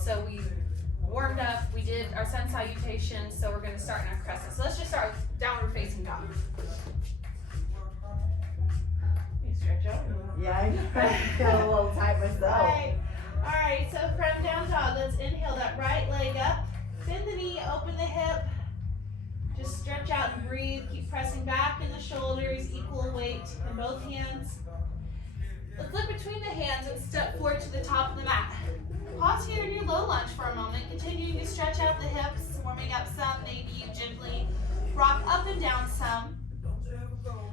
So we warmed up, we did our sun salutation, so we're gonna start in our crescent. So let's just start with downward facing dog. You stretch out. Yeah, I feel a little tight myself. All right, so from down dog, let's inhale that right leg up, bend the knee, open the hip, just stretch out and breathe, keep pressing back in the shoulders, equal weight in both hands. Let's look between the hands and step forward to the top of the mat. Pause here in your low lunge for a moment, continuing to stretch out the hips, warming up some, maybe you gently rock up and down some.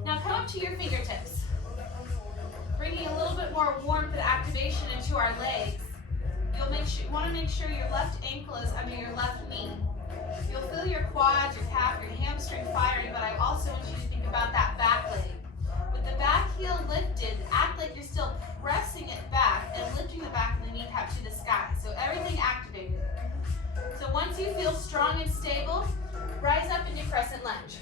Now come up to your fingertips, bringing a little bit more warmth and activation into our legs. You'll want to make sure your left ankle is under your left knee. You'll feel your quads, your calf, your hamstring firing, but I also want you to think about that back leg. With the back heel lifted, act like you're still pressing it back and lifting the back of the kneecap to the sky. So everything activated. So once you feel strong and stable, rise up into crescent lunge.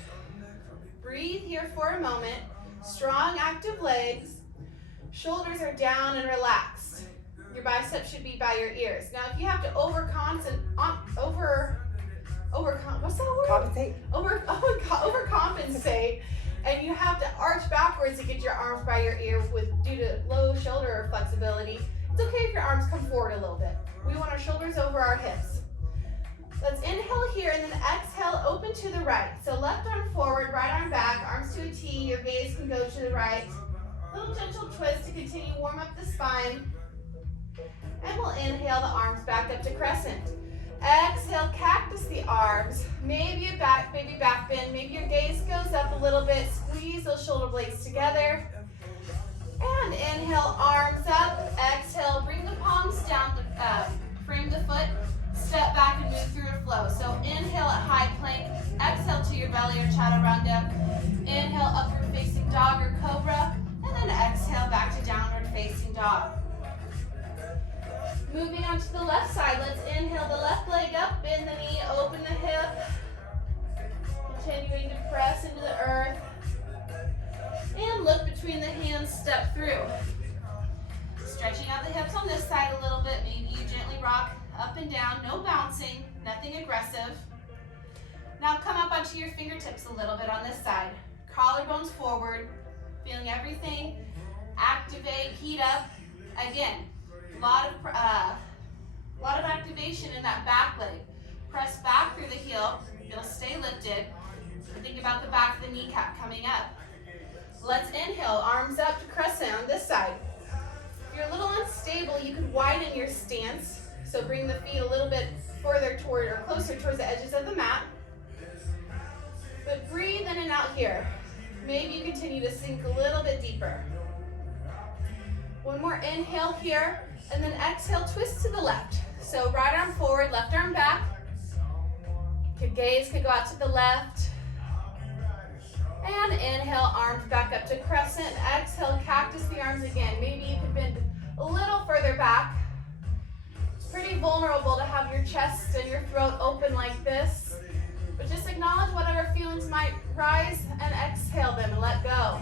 Breathe here for a moment. Strong, active legs. Shoulders are down and relaxed. Your biceps should be by your ears. Now, if you have to overcompensate, and you have to arch backwards to get your arms by your ear due to low shoulder flexibility, it's okay if your arms come forward a little bit. We want our shoulders over our hips. Let's inhale here and then exhale, open to the right. So left arm forward, right arm back, arms to a T, your gaze can go to the right. Little gentle twist to continue warm up the spine. And we'll inhale the arms back up to crescent. Exhale, cactus the arms. Maybe a baby back bend. Maybe your gaze goes up a little bit. Squeeze those shoulder blades together. And inhale, arms up. Exhale, bring the palms down, frame the foot. Step back and move through a flow. So inhale at high plank. Exhale to your belly or chaturanga. Inhale, upward facing dog or cobra. And then exhale back to downward facing dog. Moving on to the left side, let's inhale the left leg up, bend the knee, open the hip. Continuing to press into the earth. And look between the hands, step through. Stretching out the hips on this side a little bit. Maybe you gently rock up and down, no bouncing, nothing aggressive. Now come up onto your fingertips a little bit on this side. Collarbones forward, feeling everything. Activate, heat up. Again, a lot of activation in that back leg. Press back through the heel. It'll stay lifted. Think about the back of the kneecap coming up. Let's inhale, arms up to crescent on this side. If you're a little unstable, you can widen your stance. So bring the feet a little bit further toward or closer towards the edges of the mat. But breathe in and out here. Maybe you continue to sink a little bit deeper. One more inhale here, and then exhale, twist to the left. So right arm forward, left arm back. Your gaze could go out to the left. And inhale, arms back up to crescent. Exhale, cactus the arms again. Maybe you could bend a little further back. It's pretty vulnerable to have your chest and your throat open like this. But just acknowledge whatever feelings might rise and exhale them and let go.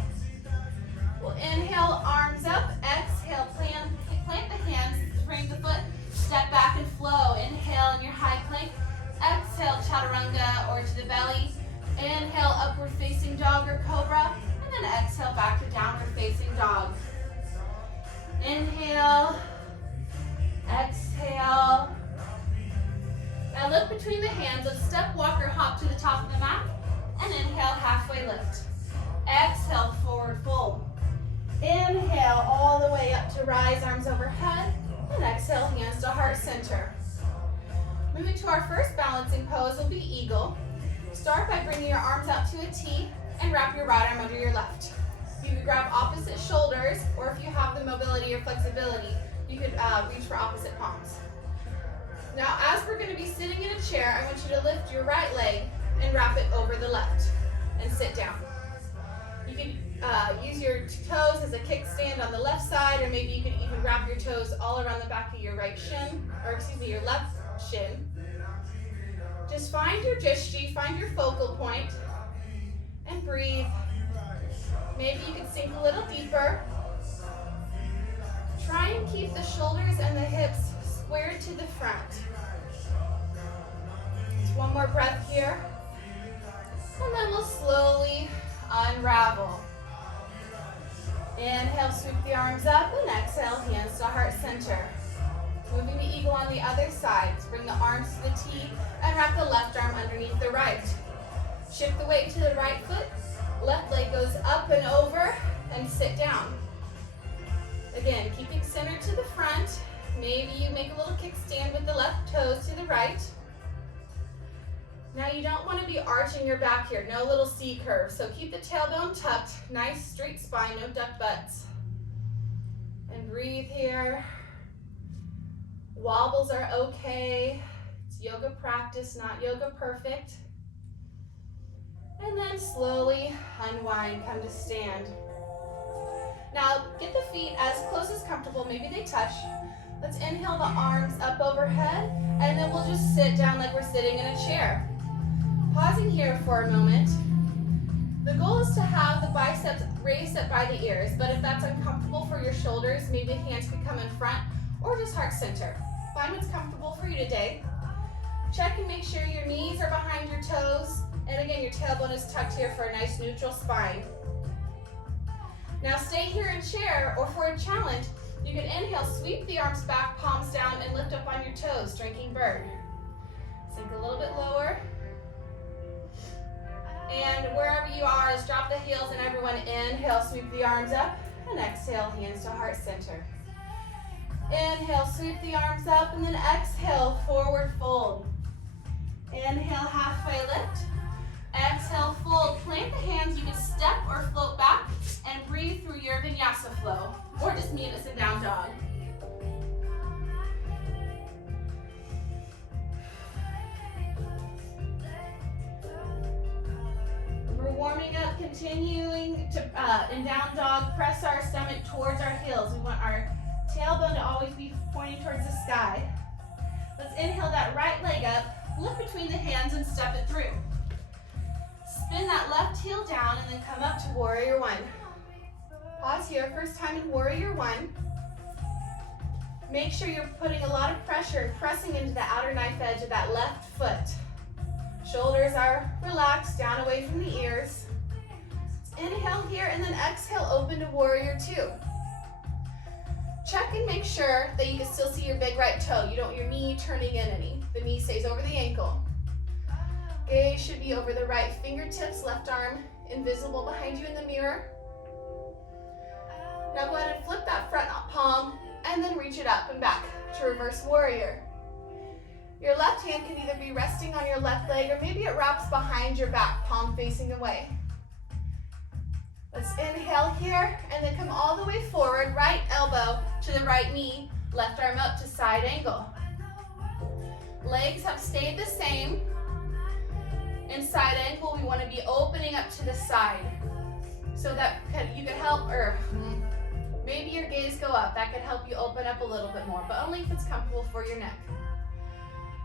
We'll inhale, arms up. Exhale, plant the hands, frame the foot, step back and flow. Inhale in your high plank. Exhale, chaturanga or to the belly. Inhale, upward facing dog or cobra. And then exhale back to downward facing dog. Inhale. Exhale. Now look between the hands. Let's step, walk, or hop to the top of the mat. And inhale, halfway lift. Exhale, forward fold. Inhale all the way up to rise, arms overhead. And exhale, hands to heart center. Moving to our first balancing pose will be eagle. Start by bringing your arms out to a T and wrap your right arm under your left. You can grab opposite shoulders, or if you have the mobility or flexibility, you could reach for opposite palms. Now, as we're going to be sitting in a chair, I want you to lift your right leg and wrap it over the left and sit down. You can use your toes as a kickstand on the left side, or maybe you can even wrap your toes all around the back of your right shin, or excuse me, your left shin. Just find your drishti, find your focal point, and breathe. Maybe you can sink a little deeper. Try and keep the shoulders and the hips square to the front. Just one more breath here. And then we'll slowly unravel. Inhale, sweep the arms up, and exhale, hands to heart center. Moving the eagle on the other side. Bring the arms to the T and wrap the left arm underneath the right. Shift the weight to the right foot. Left leg goes up and over and sit down. Again, keeping center to the front. Maybe you make a little kickstand with the left toes to the right. Now you don't want to be arching your back here, no little C curve. So keep the tailbone tucked, nice straight spine, no duck butts. And breathe here. Wobbles are okay. It's yoga practice, not yoga perfect. And then slowly unwind, come to stand. Now get the feet as close as comfortable, maybe they touch. Let's inhale the arms up overhead, and then we'll just sit down like we're sitting in a chair. Pausing here for a moment. The goal is to have the biceps raised up by the ears, but if that's uncomfortable for your shoulders, maybe hands could come in front or just heart center. Find what's comfortable for you today. Check and make sure your knees are behind your toes, and again, your tailbone is tucked here for a nice neutral spine. Now stay here in chair, or for a challenge, you can inhale, sweep the arms back, palms down, and lift up on your toes, drinking bird. Sink a little bit lower. And wherever you are, just drop the heels, and everyone inhale, sweep the arms up, and exhale, hands to heart center. Inhale, sweep the arms up, and then exhale, forward fold. Inhale, halfway lift. Exhale, fold. Plant the hands. You can step or float back and breathe through your vinyasa flow, or just meet us in down dog. We're warming up, continuing to, in down dog, press our stomach towards our heels. We want our tailbone to always be pointing towards the sky. Let's inhale that right leg up, lift between the hands and step it through. Spin that left heel down and then come up to warrior one. Pause here, first time in warrior one. Make sure you're putting a lot of pressure and pressing into the outer knife edge of that left foot. Shoulders are relaxed, down away from the ears. Inhale here and then exhale, open to warrior two. Check and make sure that you can still see your big right toe. You don't want your knee turning in any. The knee stays over the ankle. Gaze should be over the right fingertips, left arm invisible behind you in the mirror. Now go ahead and flip that front palm and then reach it up and back to reverse warrior. Your left hand can either be resting on your left leg or maybe it wraps behind your back, palm facing away. Let's inhale here and then come all the way forward, right elbow to the right knee, left arm up to side angle. Legs have stayed the same. In side angle, we want to be opening up to the side so that you can help, or maybe your gaze go up. That could help you open up a little bit more, but only if it's comfortable for your neck.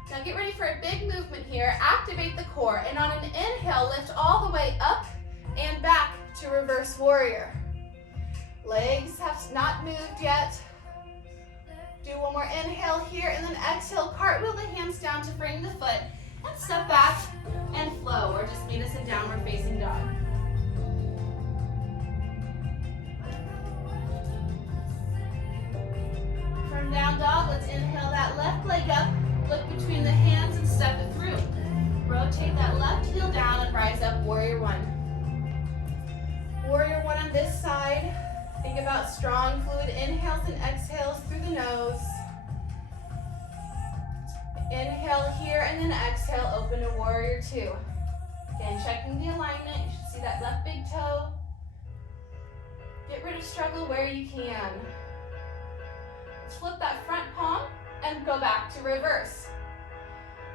Now get ready for a big movement here. Activate the core, and on an inhale, lift all the way up and back to reverse warrior. Legs have not moved yet. Do one more inhale here, and then exhale, cartwheel the hands down to frame the foot, and step back and flow, or just meet us in downward facing dog. From down dog, let's inhale that left leg up, look between the hands and step it through. Rotate that left heel down and rise up, warrior one. Warrior one on this side. Think about strong fluid inhales and exhales through the nose. Inhale here and then exhale, open to warrior two. Again, checking the alignment. You should see that left big toe. Get rid of struggle where you can. Let's flip that front palm and go back to reverse.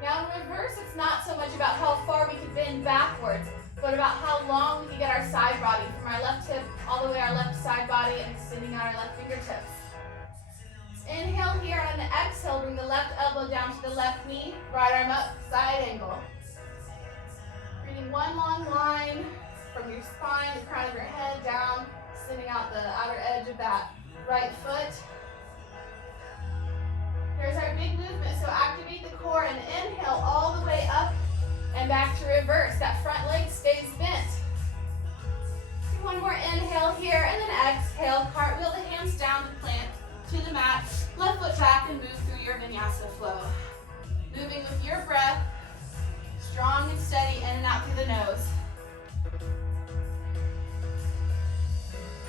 Now in reverse, it's not so much about how far we can bend backwards, but about how long we can get our side body from our left hip all the way our left side body and extending out our left fingertips. Inhale here, on the exhale, bring the left elbow down to the left knee, right arm up, side angle. Breathing one long line from your spine, the crown of your head down, sending out the outer edge of that right foot. Here's our big movement, so activate the core and inhale all the way up and back to reverse. That front leg stays bent. Do one more inhale here, and then exhale, cartwheel the hands down to plant to the mat, left foot back, and move through your vinyasa flow. Moving with your breath, strong and steady, in and out through the nose.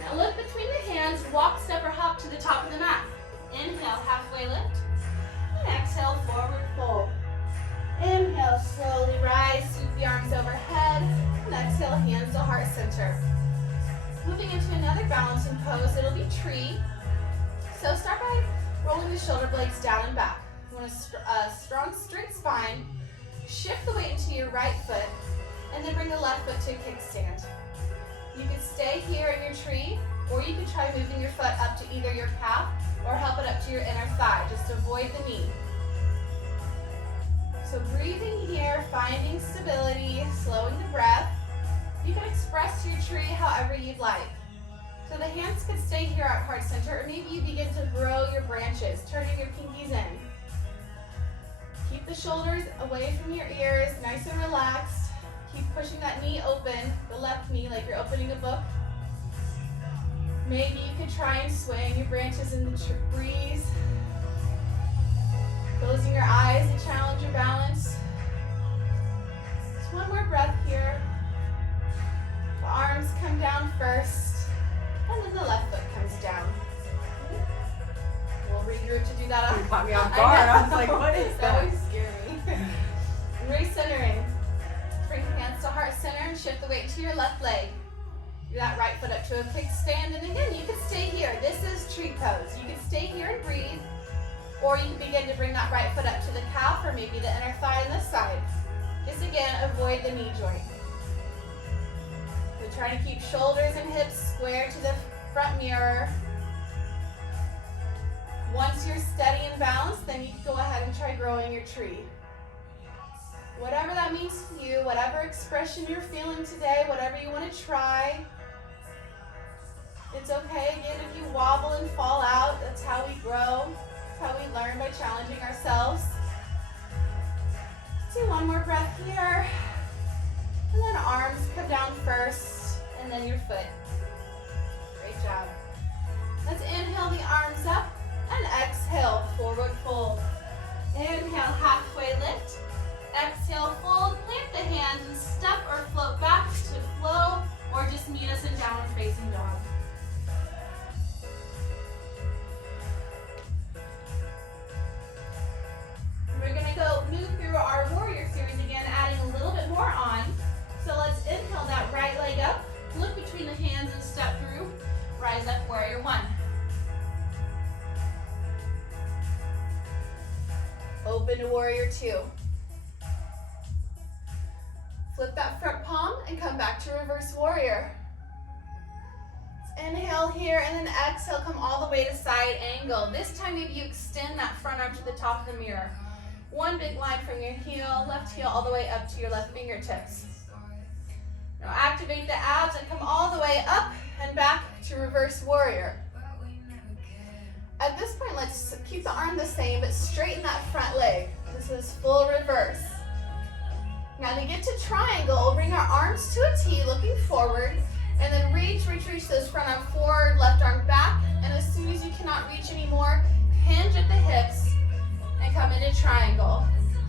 Now look between the hands, walk, step, or hop to the top of the mat. Inhale, halfway lift, and exhale, forward fold. Inhale, slowly rise, sweep the arms overhead, and exhale, hands to heart center. Moving into another balancing pose, it'll be tree. So start by rolling the shoulder blades down and back. You want a strong, straight spine. Shift the weight into your right foot, and then bring the left foot to a kickstand. You can stay here in your tree, or you can try moving your foot up to either your calf or help it up to your inner thigh. Just avoid the knee. So breathing here, finding stability, slowing the breath. You can express your tree however you'd like. So the hands could stay here at heart center, or maybe you begin to grow your branches, turning your pinkies in. Keep the shoulders away from your ears, nice and relaxed. Keep pushing that knee open, the left knee, like you're opening a book. Maybe you could try and swing your branches in the breeze. Closing your eyes to challenge your balance. Just one more breath here. The arms come down first, and then the left foot comes down. We'll regroup to do that. You caught me off guard. I was like, what is that? That would scare me. Recentering. Bring hands to heart center and shift the weight to your left leg. Do that right foot up to a kickstand, and again, you can stay here. This is tree pose. You can stay here and breathe, or you can begin to bring that right foot up to the calf, or maybe the inner thigh on this side. Just again, avoid the knee joint. So try to keep shoulders and hips square to the front mirror. Once you're steady and balanced, then you can go ahead and try growing your tree. Whatever that means to you, whatever expression you're feeling today, whatever you want to try. It's okay, again, if you wobble and fall out. That's how we grow. That's how we learn, by challenging ourselves. Let's do one more breath here. And then arms come down first, and then your foot. Great job. Let's inhale the arms up, and exhale, forward fold. Inhale, halfway lift. Exhale, fold, plant the hands, and step or float back to flow, or just meet us in downward facing dog. We're gonna go move through our warrior series again, adding a little bit more on. So let's inhale that right leg up, look between the hands and step through, rise up, warrior one. Open to warrior two. Flip that front palm and come back to reverse warrior. Inhale here, and then exhale, come all the way to side angle. This time maybe you extend that front arm to the top of the mirror. One big line from your heel, left heel, all the way up to your left fingertips. Now activate the abs and come all the way up and back to reverse warrior. At this point, let's keep the arm the same, but straighten that front leg. This is full reverse. Now to get to triangle, bring our arms to a T, looking forward, and then reach those front arm forward, left arm back, and as soon as you cannot reach anymore, hinge at the hips and come into triangle.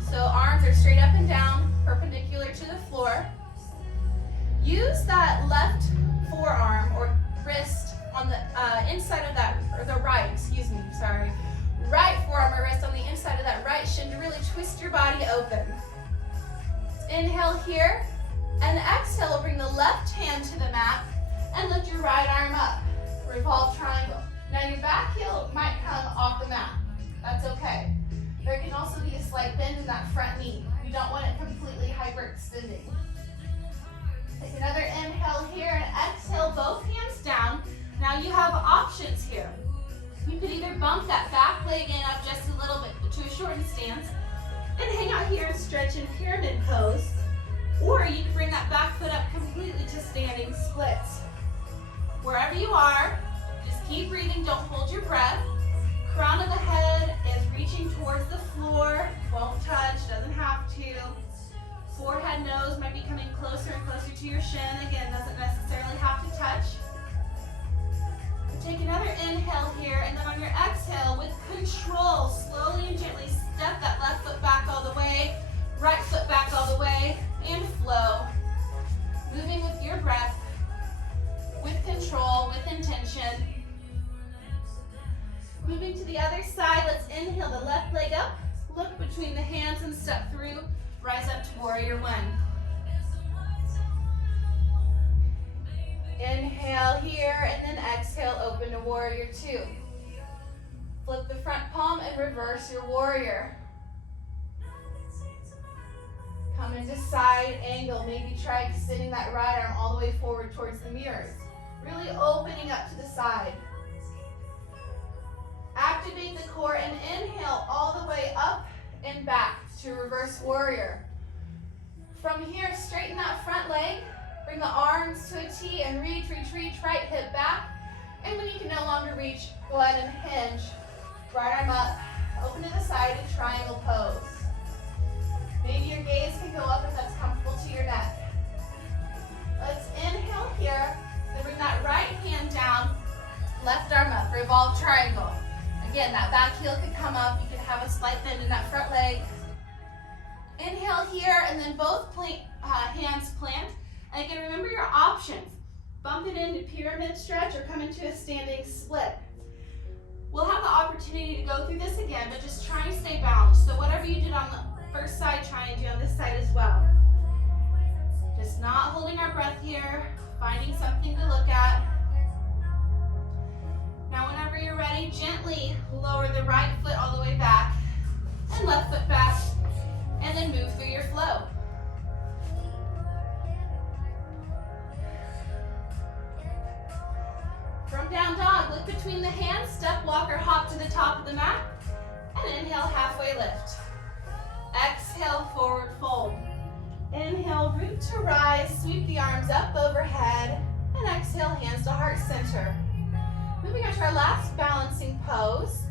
So arms are straight up and down, perpendicular to the floor. Use that left forearm or wrist on the inside of that, or the right, right forearm or wrist on the inside of that right shin to really twist your body open. Inhale here, and exhale, bring the left hand to the mat and lift your right arm up. Revolve triangle. Now your back heel might come off the mat. That's okay. There can also be a slight bend in that front knee. You don't want it completely hyperextending. Take another inhale here and exhale, both hands down. Now you have options here. You could either bump that back leg in up just a little bit to a shortened stance and hang out here and stretch in pyramid pose, or you can bring that back foot up completely to standing splits. Wherever you are, just keep breathing, don't hold your breath. Crown of the head is reaching towards the floor. Won't touch, doesn't have to. Forehead, nose might be coming closer and closer to your shin. Again, doesn't necessarily have to touch. Take another inhale here, and then on your exhale, with control, slowly and gently step that left foot back all the way, right foot back all the way, and flow. Moving with your breath, with control, with intention. Moving to the other side, let's inhale the left leg up, look between the hands and step through, rise up to warrior one. Inhale here, and then exhale, open to warrior two. Flip the front palm and reverse your warrior. Come into side angle. Maybe try extending that right arm all the way forward towards the mirrors. Really opening up to the side. Activate the core and inhale all the way up and back to reverse warrior. From here, straighten that front leg. Bring the arms to a T and reach, right hip back. And when you can no longer reach, go ahead and hinge. Right arm up, open to the side in triangle pose. Maybe your gaze can go up if that's comfortable to your neck. Let's inhale here, then bring that right hand down, left arm up, revolve triangle. Again, that back heel could come up, you could have a slight bend in that front leg. Inhale here, and then both hands plant. And again, remember your options. Bump it into pyramid stretch or come into a standing split. We'll have the opportunity to go through this again, but just try and stay balanced. So whatever you did on the first side, try and do on this side as well. Just not holding our breath here, finding something to look at. Now whenever you're ready, gently lower the right foot all the way back and left foot back, and then move through your flow. From down dog, look between the hands, step, walk, or hop to the top of the mat, and inhale, halfway lift. Exhale, forward fold. Inhale, root to rise, sweep the arms up overhead, and exhale, hands to heart center. Moving on to our last balancing pose.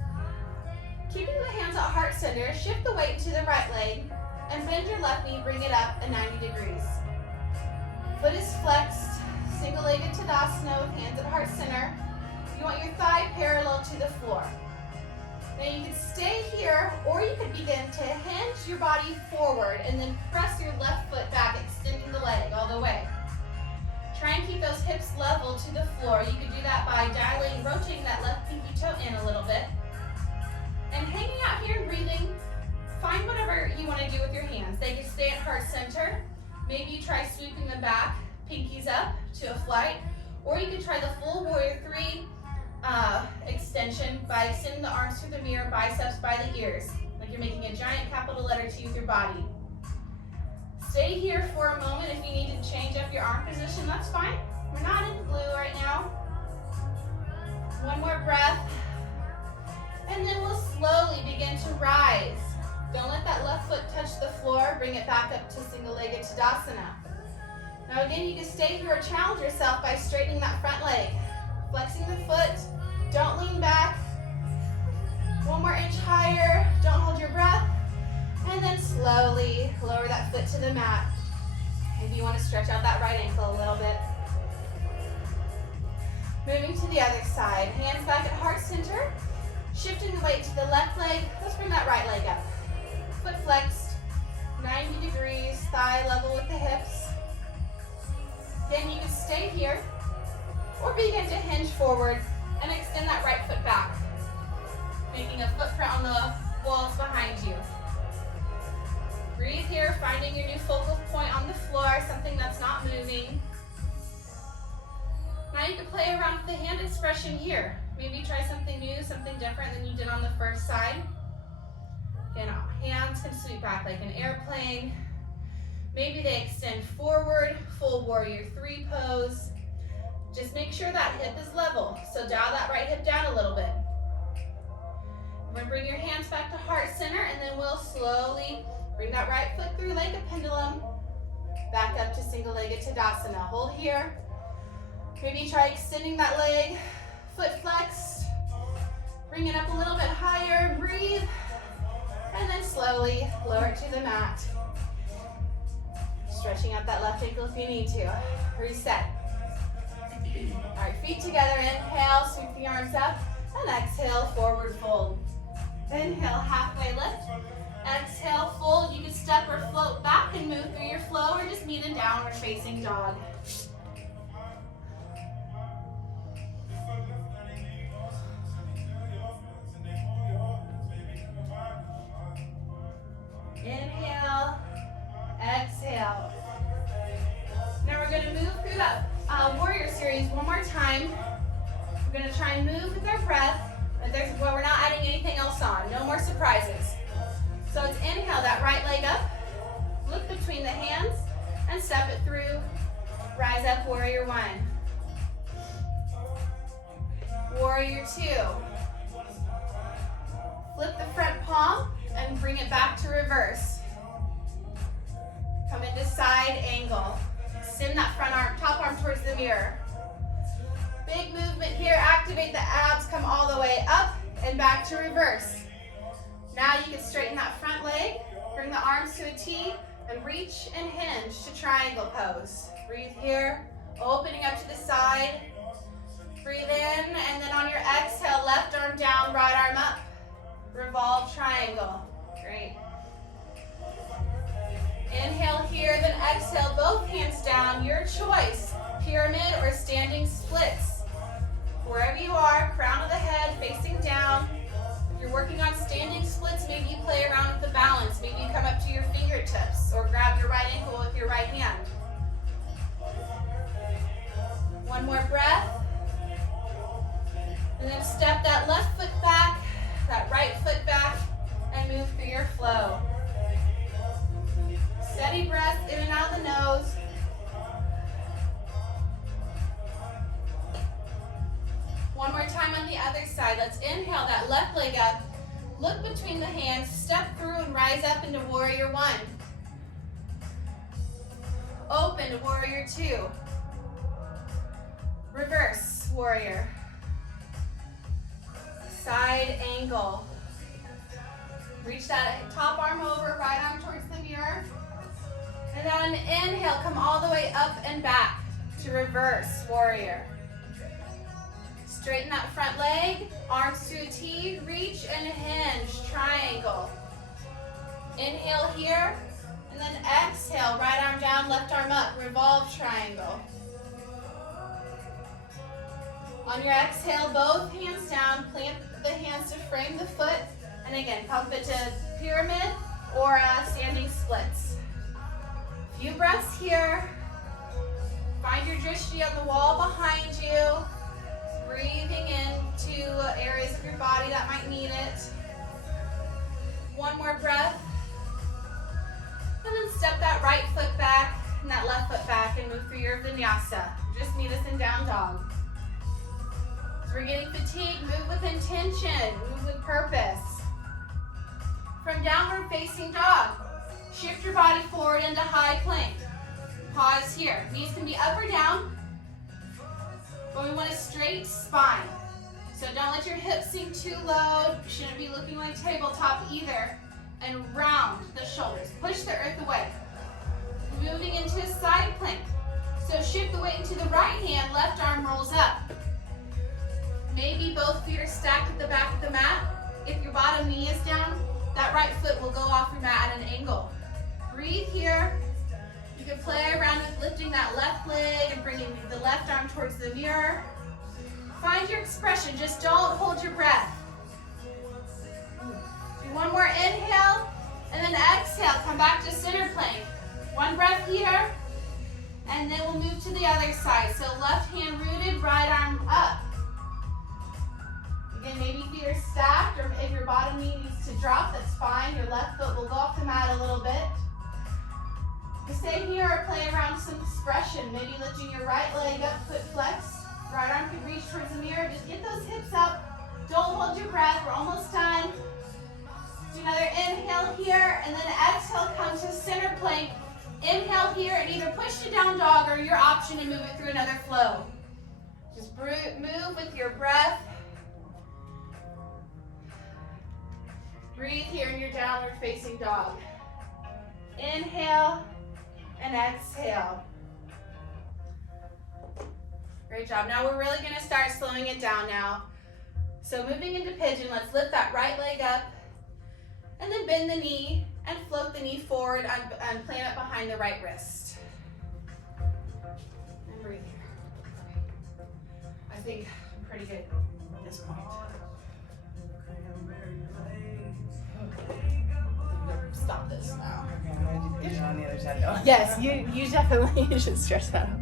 Keeping the hands at heart center, shift the weight to the right leg, and bend your left knee, bring it up at 90 degrees. Foot is flexed, single-legged Tadasana with hands at heart center. You want your thigh parallel to the floor. Now you can stay here, or you could begin to hinge your body forward and then press your left foot back, extending the leg all the way. Try and keep those hips level to the floor. You could do that by rotating that left pinky toe in a little bit. And hanging out here and breathing, find whatever you want to do with your hands. They can stay at heart center. Maybe you try sweeping them back, pinkies up to a flight, or you can try the full warrior three extension by extending the arms through the mirror, biceps by the ears, like you're making a giant capital letter T with your body. Stay here for a moment. If you need to change up your arm position, that's fine. We're not in glue right now. One more breath. And then we'll slowly begin to rise. Don't let that left foot touch the floor. Bring it back up to single-legged Tadasana. Now again, you can stay here or challenge yourself by straightening that front leg. Flexing the foot. Don't lean back. One more inch higher. Don't hold your breath. And then slowly lower that foot to the mat. Maybe you want to stretch out that right ankle a little bit. Moving to the other side. Hands back at heart center. Shifting the weight to the left leg. Let's bring that right leg up. Foot flexed. 90 degrees. Thigh level with the hips. Again, you can stay here or begin to hinge forward and extend that right foot back, making a footprint on the walls behind you. Breathe here, finding your new focal point on the floor, something that's not moving. Now you can play around with the hand expression here. Maybe try something new, something different than you did on the first side. Again, hands can sweep back like an airplane. Maybe they extend forward, full warrior three pose. Just make sure that hip is level. So dial that right hip down a little bit. I'm going to bring your hands back to heart center, and then we'll slowly bring that right foot through like a pendulum. Back up to single-legged Tadasana. Hold here. Maybe try extending that leg, foot flexed. Bring it up a little bit higher, breathe, and then slowly lower it to the mat. Stretching out that left ankle if you need to. Reset. All right, feet together, inhale, sweep the arms up, and exhale, forward fold. Inhale, halfway lift. Exhale, fold. You can step or float back and move through your flow, or just meet in downward facing dog. Inhale, exhale. Now we're going to move through that warrior series one more time. We're going to try and move with our breath. Well, we're not adding anything else on. No more surprises. So it's inhale that right leg up. Look between the hands and step it through. Rise up, warrior one. Warrior two. Flip the front palm and bring it back to reverse. Come into side angle. Extend that front arm, top arm towards the mirror. Big movement here. Activate the abs. Come all the way up and back to reverse. Now you can straighten that front leg. Bring the arms to a T and reach and hinge to triangle pose. Breathe here. Opening up to the side. Breathe in, and then on your exhale, left arm down, right arm up. Revolve triangle. Great. Inhale here, then exhale, both hands down. Your choice, pyramid or standing splits. Wherever you are, crown of the head facing down. If you're working on standing splits, maybe you play around with the balance. Maybe you come up to your fingertips or grab your right ankle with your right hand. One more breath. And then step that left foot back, that right foot back, and move through your flow. Steady breath in and out of the nose. One more time on the other side. Let's inhale that left leg up. Look between the hands, step through and rise up into warrior one. Open to warrior two. Reverse warrior. Side angle. Reach that top arm over, right arm towards the mirror. And then inhale, come all the way up and back to reverse warrior. Straighten that front leg, arms to a T, reach and hinge, triangle. Inhale here, and then exhale, right arm down, left arm up, revolve triangle. On your exhale, both hands down, plant the hands to frame the foot, and again, pump it to pyramid or standing splits. Few breaths here. Find your drishti on the wall behind you. Breathing into areas of your body that might need it. One more breath. And then step that right foot back and that left foot back and move through your vinyasa. Just meet us in down dog. So we're getting fatigued, move with intention, move with purpose. From downward facing dog, shift your body forward into high plank. Pause here. Knees can be up or down, but we want a straight spine. So don't let your hips sink too low. You shouldn't be looking like tabletop either. And round the shoulders. Push the earth away. Moving into a side plank. So shift the weight into the right hand, left arm rolls up. Maybe both feet are stacked at the back of the mat. If your bottom knee is down, that right foot will go off your mat at an angle. Breathe here. You can play around with lifting that left leg and bringing the left arm towards the mirror. Find your expression, just don't hold your breath. Do one more inhale, and then exhale, come back to center plank. One breath here, and then we'll move to the other side. So left hand rooted, right arm up. Again, maybe feet are stacked, or if your bottom knee needs to drop, that's fine. Your left foot will go off the mat a little bit. You stay here or play around some expression. Maybe lifting your right leg up, foot flex. Right arm can reach towards the mirror. Just get those hips up. Don't hold your breath. We're almost done. Do another inhale here, and then exhale, come to center plank. Inhale here, and either push to down dog or your option to move it through another flow. Just move with your breath. Breathe here in your downward facing dog. Inhale and exhale. Great job. Now we're really going to start slowing it down now. So moving into pigeon, let's lift that right leg up and then bend the knee and float the knee forward and plant it behind the right wrist. And breathe here. I think I'm pretty good at this point. Stop this now. On the other side though. Yes, you definitely should stretch that out.